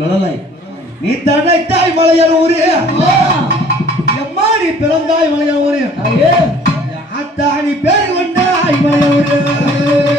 லொலலை நீ தாய் மலையர் ஊரு. எம்மா நீ பிறந்தாய் மலையர் ஊரு. ஆத்தா நீ பேர் கொண்டாய் மலையர் ஊரு.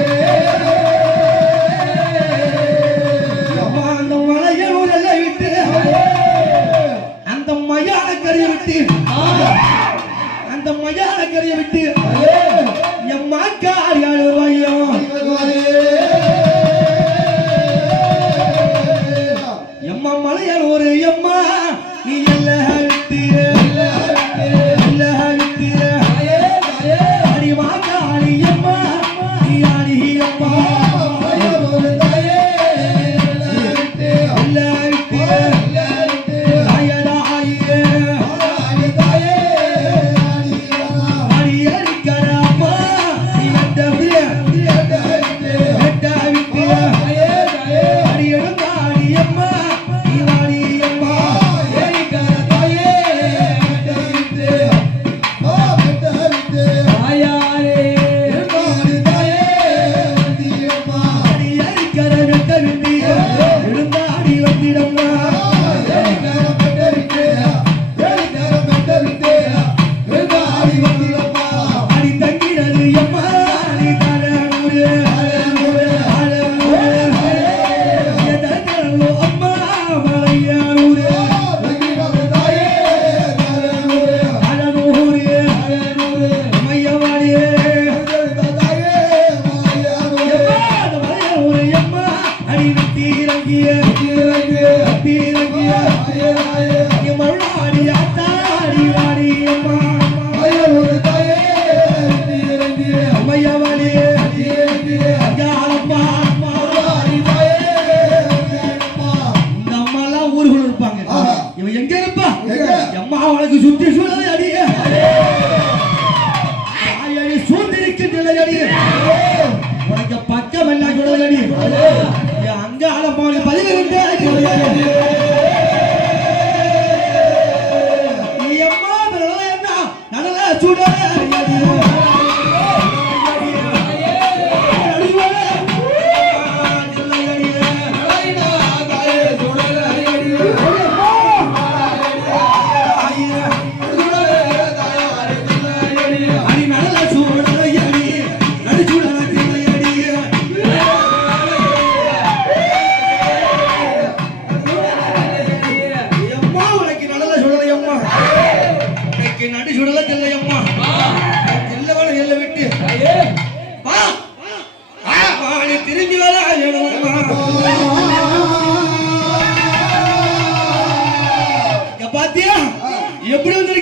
தீரங்கிய செல்லையம்மா செல்லவள செல்ல விட்டு. வா. வா. நீ திரும்பி பாத்தியா? எப்படி வந்து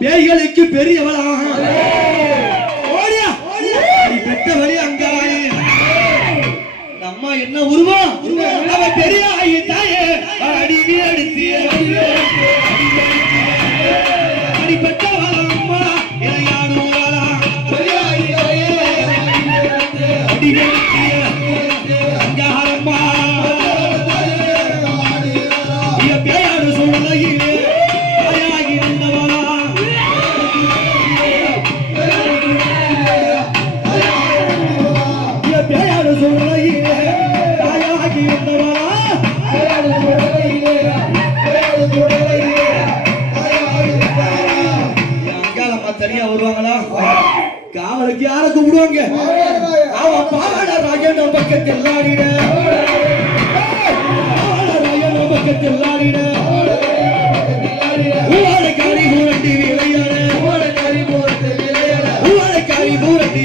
பேய்களுக்கு பெரியவளாக. பெற்ற வழி அங்க அம்மா என்ன உருவம்? உருவம் பெரிய தனியா வருவாங்களா? காவலுக்கு யார கூப்பிடுவாங்க? அவன் பாவாடா ராஜன் பக்கத்தில் ஆடின பாவாடா ஊழக்காரி பூரட்டி விளையாட ஊழக்காரி பூரட்டி விளையாட ஊழக்காரி பூரட்டி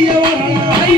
பெரியவர்களாய்